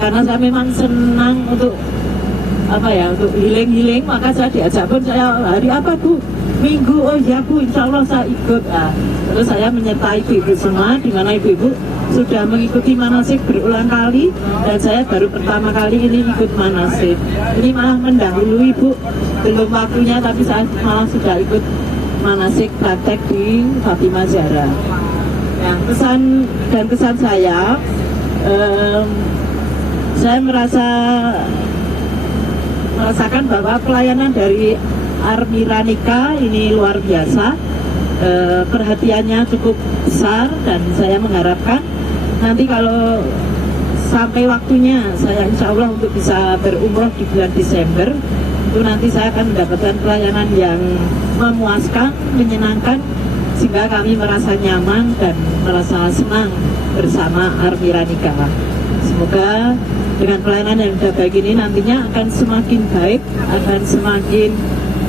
karena saya memang senang untuk untuk healing, maka saya diajak pun. Saya hari apa Bu? Minggu. Oh ya Bu, insya Allah saya ikut. Terus saya menyertai ibu-ibu semua, di mana ibu-ibu sudah mengikuti manasik berulang kali dan saya baru pertama kali ini ikut manasik. Ini malah mendahului Bu, belum waktunya tapi saya malah sudah ikut manasik praktek di Fatimah Zahra. Yang kesan saya merasakan bahwa pelayanan dari Armiranika ini luar biasa, perhatiannya cukup besar dan saya mengharapkan nanti kalau sampai waktunya saya insya Allah untuk bisa berumroh di bulan Desember, itu nanti saya akan mendapatkan pelayanan yang memuaskan, menyenangkan, sehingga kami merasa nyaman dan merasa senang bersama Armiranika. Semoga dengan pelayanan yang sudah baik ini nantinya akan semakin baik, akan semakin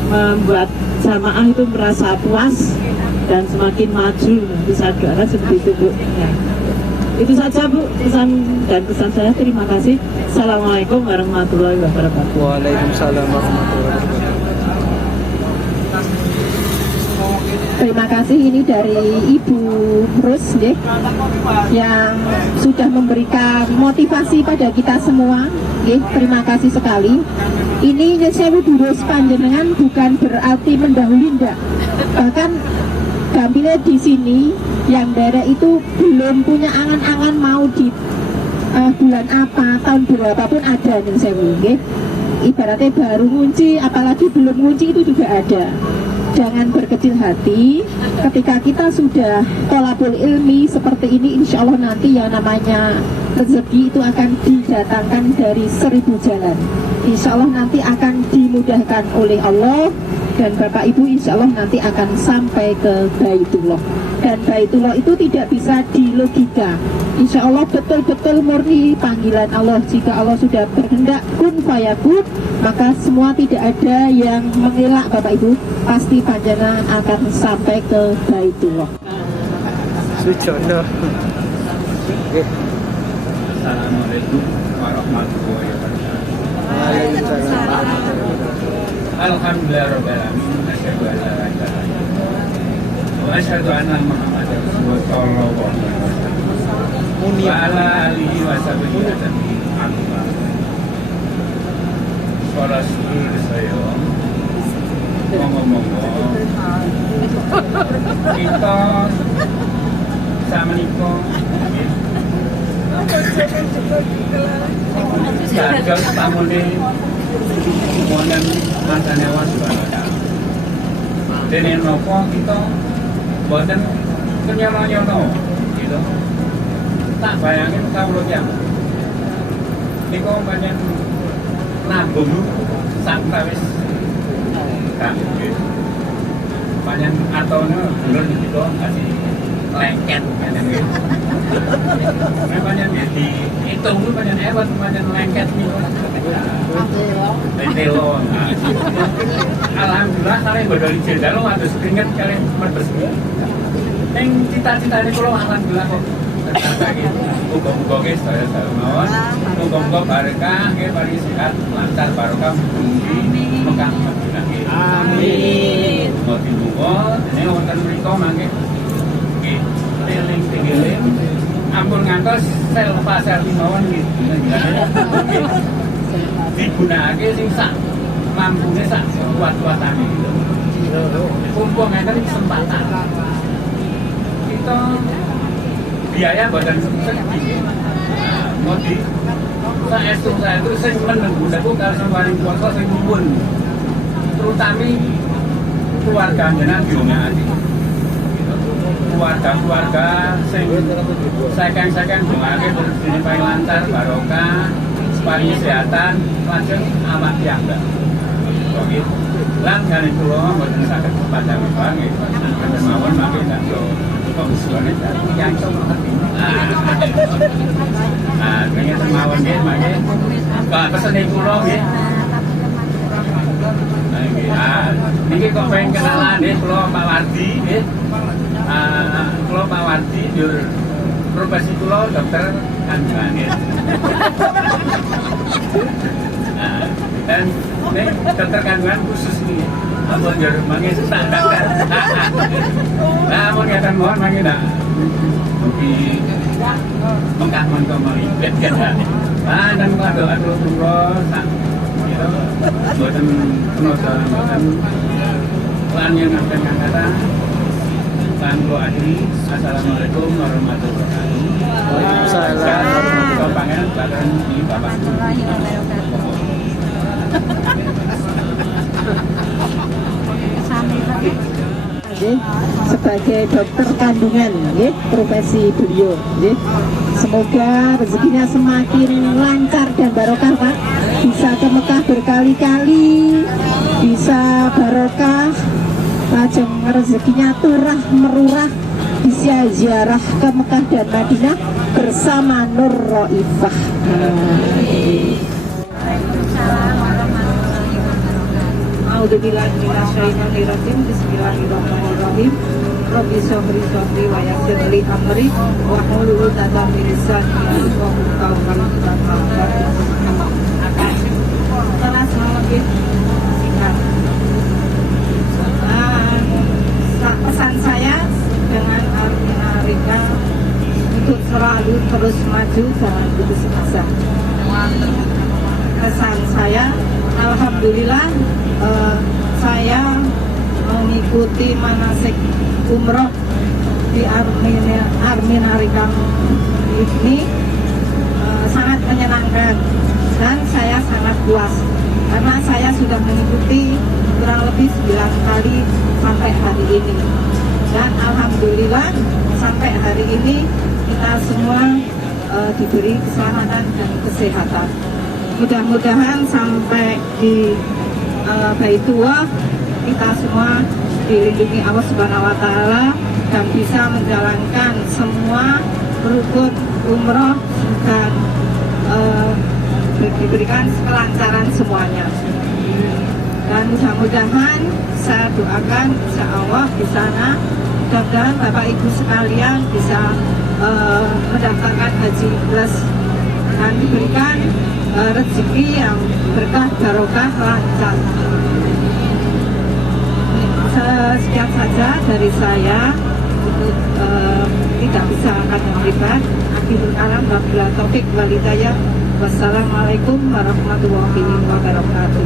membuat jamaah itu merasa puas dan semakin maju. Bisa doakan seperti itu Bu. Ya. Itu saja Bu pesan dan kesan saya. Terima kasih. Assalamualaikum warahmatullahi wabarakatuh. Waalaikumsalam warahmatullahi wabarakatuh. Terima kasih, ini dari Ibu Rus yang sudah memberikan motivasi pada kita semua. Terima kasih sekali. Ini Nyesewu Durus panjenengan bukan berarti mendahului, enggak. Bahkan Gampilnya di sini yang daerah itu belum punya angan-angan mau di bulan apa, tahun berapapun ada Nyesewu. Ibaratnya baru ngunci, apalagi belum ngunci itu juga ada. Jangan berkecil hati, ketika kita sudah tolabul ilmi seperti ini, insya Allah nanti yang namanya rezeki itu akan didatangkan dari 1000 jalan. Insya Allah nanti akan dimudahkan oleh Allah, dan Bapak Ibu insya Allah nanti akan sampai ke Baitullah. Dan Baitullah itu tidak bisa dilogika. Insya Allah betul-betul murni panggilan Allah. Jika Allah sudah berkehendak kun fayakun, maka semua tidak ada yang mengelak Bapak Ibu. Pasti panjenengan akan sampai ke Baitullah. Sujono. Assalamualaikum warahmatullahi wabarakatuh. Waalaikumsalam. Alhamdulillahirabbil alamin. Asyhadu an la ilaha illallah wa asyhadu anna Muhammadar Rasulullah sallallahu alaihi wasallam. Wa ala alihi wa sahbihi ajma'in. Para sedulur saya, monggo-monggo kita samenika jagal pamune monen mantane waspada. Dene napa kita boten kenyamanyono gitu. Tak bayangin kawula yang niku pancen nabung sakwis kan pancen atone bulan niku kasih lengket pancen nggih. Pancen di hitung pancen ewet pancen lengket niku. Telo. Alhamdulillah kali bodol jendal atus keringet kali merbes. Ning cita-citane kula alhamdulillah kok. Muga-muga guys, saya mawon. Muga-muga barokah nggih paling sehat, lancar barokah mugi Mekah Madinah nggih. Amin. Muga-muga dene wonten mriku mangke nggih eling-eling ampun ngantos sel pasar mawon nggih. Digunakake sing sak mampune sak kuat-kuatane. Mumpung ngeten kesempatan. Kita biaya badan sedih. Mau di saya itu sing menunggu aku kalau sembarang kuasa sing mumpun. Terutama keluarga jenengan diungati. Keluarga sing saking dongake rezekine paling lancar barokah, paling kesehatan, lajeng awak piyambak. Oke. Lan kali kula mboten saged padang banget. Mboten mawon mangke kanggo pemisuane yang ngerti. Kayaknya termawon nggih mangke. Pak pesene kula nggih. Niki kok pengen kenalan nggih kula Pak Wardi nggih. Kula Pak Wardi njur profesi kula dokter kandungan nggih. Dan ini dokter kandungan khusus nih. Ampun njur mangke sak dokter. Ampun ngaten mohon mangke ndak mugi mengkah menko melipet kan. Dan atur kula sak gitu. Boten nosa boten lan yen ngaten kata lan kula akhiri. Assalamualaikum warahmatullahi wabarakatuh. Waalaikumsalam warahmatullahi wabarakatuh. Bapak. Sebagai dokter kandungan, profesi beliau, semoga rezekinya semakin lancar dan barokah Pak, bisa ke Mekah berkali-kali, bisa barokah, lajeng rezekinya turah merurah, bisa ziarah ke Mekah dan Madinah bersama Nur Roifah. A'udzubillahiminasyaitonirrajim. Bismillahirrahmanirrahim. Rabbi sholli wa yassir li amri wa hlul 'uqdatam min lisani yafqahu qawli. Kelas lebih singkat. Pesan saya dengan Arina untuk selalu terus maju, jangan putus asa. Pesan saya, alhamdulillah saya mengikuti manasik umroh di Arminarikam ini sangat menyenangkan dan saya sangat puas karena saya sudah mengikuti kurang lebih 9 kali sampai hari ini, dan alhamdulillah sampai hari ini kita semua diberi keselamatan dan kesehatan. Mudah-mudahan sampai di Baitullah kita semua dilindungi Allah Subhanahu wa Ta'ala dan bisa menjalankan semua rukun umroh dan diberikan kelancaran semuanya. Dan mudah-mudahan saya doakan insya Allah di sana mudah-mudahan Bapak Ibu sekalian bisa mendaftarkan haji plus dan diberikan rezeki yang berkah, barokah, lancar. Sekian saja dari saya. Untuk tidak bisa akan terlibat. Akhirul kalam wabillahi taufik wal hidayah. Wassalamualaikum warahmatullahi wabarakatuh.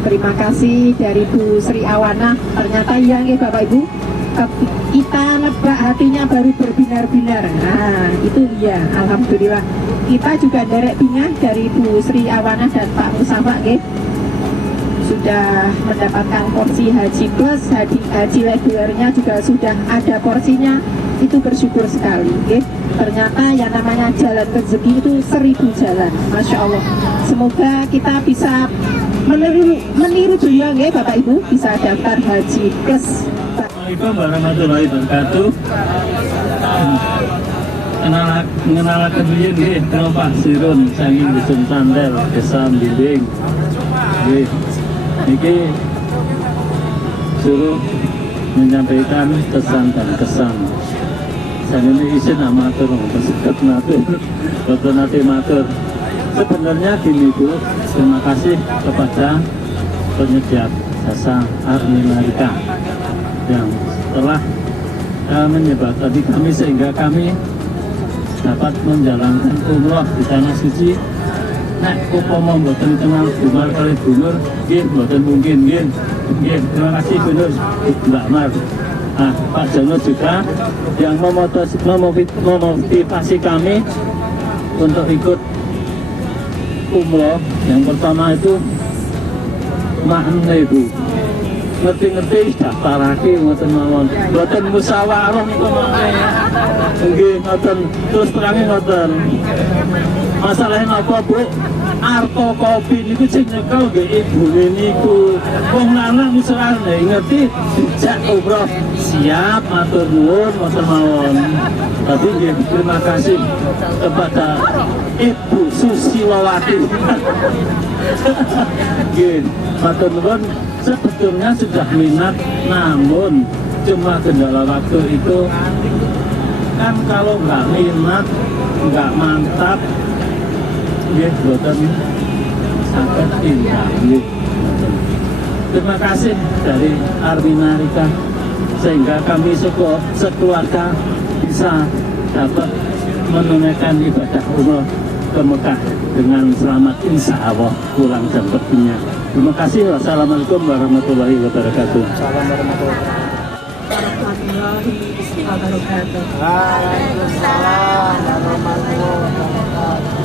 Terima kasih dari Bu Sri Awana. Ternyata iya nih Bapak Ibu, kita nebak hatinya baru berbinar-binar. Nah itu iya, alhamdulillah. Kita juga derek pingan dari Bu Sri Awana dan Pak Musafa sudah mendapatkan porsi haji plus, haji regulernya juga sudah ada porsinya. itu bersyukur sekali. Okay? Ternyata yang namanya jalan rezeki itu 1000 jalan, Masya Allah. Semoga kita bisa meniru juga ya Bapak Ibu, bisa daftar haji plus. Assalamualaikum warahmatullahi wabarakatuh. Mengenalkan biyen nggih kula Pak Sirun saking Dusun Sandel, Desa Mbimbing. Nggih. Niki suruh menyampaikan pesan dan kesan. Saya ini izin amatur, bersekat matur, betul nanti matur. Sebenarnya gini Bu, terima kasih kepada penyedia jasa Arminarika yang telah menyebabkan kami sehingga kami dapat menjalankan umroh di tanah suci. Nek upama mboten kenal Gumar kali Gumur, nggih mboten mungkin nggih. Nggih, terima kasih Gubernur Mbak Mar. Nah, Pak Jono juga yang memotivasi kami untuk ikut umroh. Yang pertama itu makna Ibu. Ngerti-ngerti daftar lagi ngoten mawon. Mboten musyawarah niku mawon. Nggih ngoten, terus terangi ngoten. Masalahnya apa Bu? Arto kopi niku sing nyekel nggih ibune niku. Wong lanang misalane ngerti dijak umroh. Siap matur nuwun ngoten mawon. Tapi nggih terima kasih kepada Ibu Susilowati. Nggih, matur nuwun. Sebetulnya sudah minat, namun cuma kendala waktu itu kan kalau nggak minat, nggak mantap, ya buatan sangat indah. Terima kasih dari Arminarika sehingga kami sekeluarga bisa dapat menunaikan ibadah umroh ke Mekah dengan selamat, insya Allah pulang jam terbitnya. Terima kasih. Wassalamualaikum warahmatullahi wabarakatuh. Waalaikumsalam warahmatullahi wabarakatuh.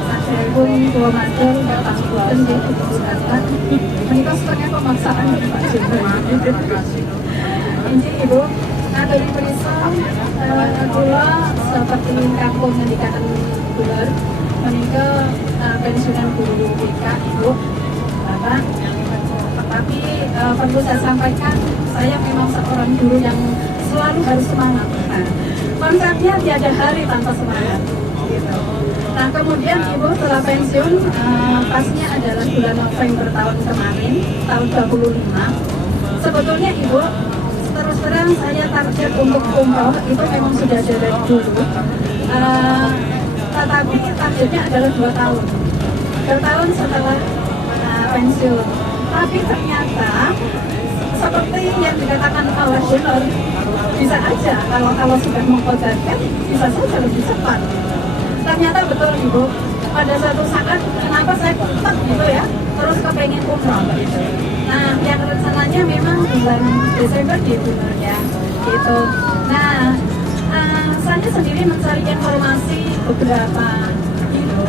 Saya pun dua matur Bapak Sultan di Pusat. Menikah setengah pemaksaan Pak Jenderal. Terima kasih. Ini Ibu, dari Perisam, Kula seperti kampung yang dikatakan Bular, menikah pensiunan guru BK Ibu. Tetapi perlu saya sampaikan, saya memang seorang guru yang selalu harus semangat. Nah, konsepnya tiada hari tanpa semangat. Gitu. Nah kemudian Ibu setelah pensiun, pasnya adalah bulan November tahun kemarin, tahun 25. Sebetulnya Ibu, terus terang saya target untuk umroh itu memang sudah ada dari dulu. Tetapi targetnya adalah 2 tahun. 2 tahun setelah pensiun. Tapi ternyata seperti yang dikatakan Allah Donor, bisa aja kalau sudah mengkodarkan bisa saja lebih cepat. Ternyata betul Ibu, pada suatu saat kenapa saya tetap gitu ya, terus kepengen umroh gitu. Nah yang rencananya memang bulan Desember gitu ya, gitu. Nah saya sendiri mencari informasi beberapa gitu,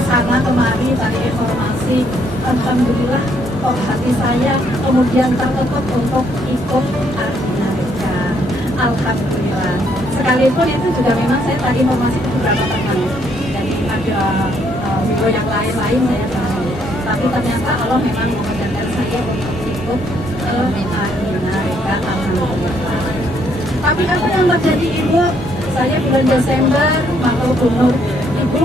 kesana kemari cari informasi. Alhamdulillah kok hati saya kemudian tertutup untuk ikut Arminarika. Alhamdulillah. Sekalipun itu juga memang saya tadi informasi itu beberapa teman. Jadi ada video yang lain-lain saya tahu. Tapi ternyata Allah memang mengajarkan saya untuk ikut Arminarika. Alhamdulillah. Tapi apa yang terjadi Ibu? Saya bulan Desember matur Gubernur, Ibu,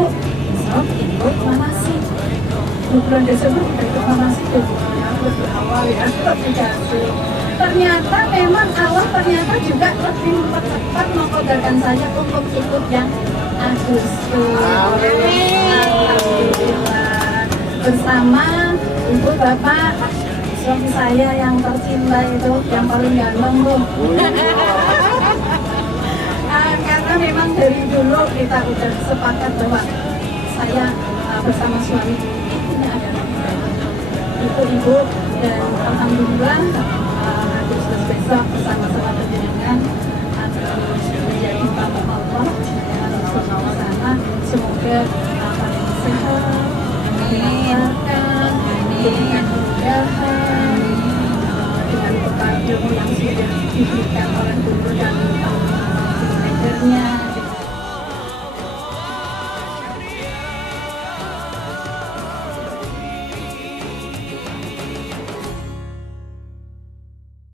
sok ikut manasik. Bulan Desember ikut manasik itu awal ya, ternyata memang Allah ternyata juga lebih mempercepat mengkodarkan saya untuk ikut yang Agustus. Alhamdulillah. Bersama Ibu Bapak suami saya yang tercinta itu, yang paling ganteng Bu. Karena memang dari dulu kita udah sepakat bahwa saya bersama suami ini adalah itu Ibu, dan alhamdulillah Agustus besok bersama-sama dengan menjadi tamu Allah bersama sana. Semoga paling sehat, dilancarkan, dengan mudahan, dengan bekal ilmu yang sudah diberikan oleh Guru dan